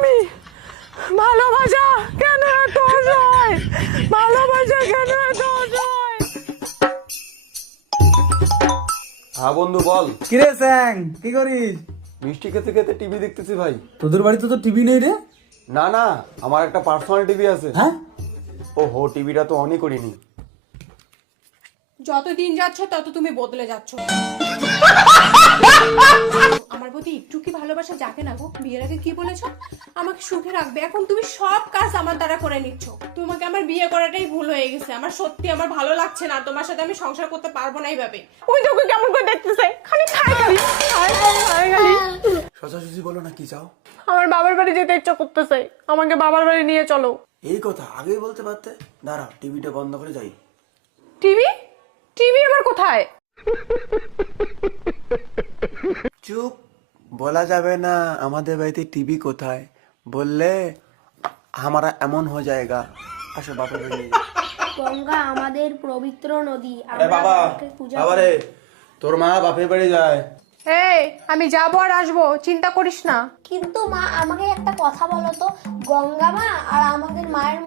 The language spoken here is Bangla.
আমি। ভালোবাসা কেন এত অসহায়, ভালোবাসা কেন এত অসহায়। হ্যাঁ বন্ধু বল। কিরে স্যাং, কি করিস? মিষ্টি খেতে খেতে টিভি দেখতেছি ভাই। তোদের বাড়িতে তো টিভি নেই রে। না না, আমার একটা পার্সোনাল টিভি আছে। হ্যাঁ, ও হো, টিভিটা তো অনই করিনি। যত দিন যাচ্ছে তত তুমি বদলে যাচ্ছ। আমার প্রতি একটু কি ভালোবাসা জাগে না গো? বিয়ের আগে কি বলেছো? আমাকে সুখে রাখবে। এখন তুমি সব কাজ আমার দ্বারা করে নিচ্ছ। তোমাকে আমার বিয়ে করাটাই ভুল হয়ে গেছে। আমার সত্যি আমার ভালো লাগছে না, তোমার সাথে আমি সংসার করতে পারবো না এইভাবে। ওই তোকে কেমন করে দেখতেছে, খালি খাই খালি খাই খাই খালি। সোজাসুজি বলো না, কি চাও? আমার বাবার বাড়ি যেতে ইচ্ছা করতেছে, আমাকে বাবার বাড়ি নিয়ে চলো। এই কথা আগেই বলতে পারতে। দাঁড়াও, টিভিটা বন্ধ করে যাই। টিভি? টিভি আবার কোথায়? চুপ, বলা যাবে না আমাদের বাড়িতে টিভি কোথায়। বললে हमारा এমন হয়ে যায়গা। আসো বাপের বাড়ি নিয়ে যাই। গঙ্গা আমাদের পবিত্র নদী, আরে বাবা, বাবা রে, তোর মা বাপের বাড়ি যায়। এই, আমি যাবো আর আসবো, চিন্তা করিস না। কিন্তু মা, আমাকে একটা কথা বলো তো, গঙ্গা মা আর আমাদের মায়ের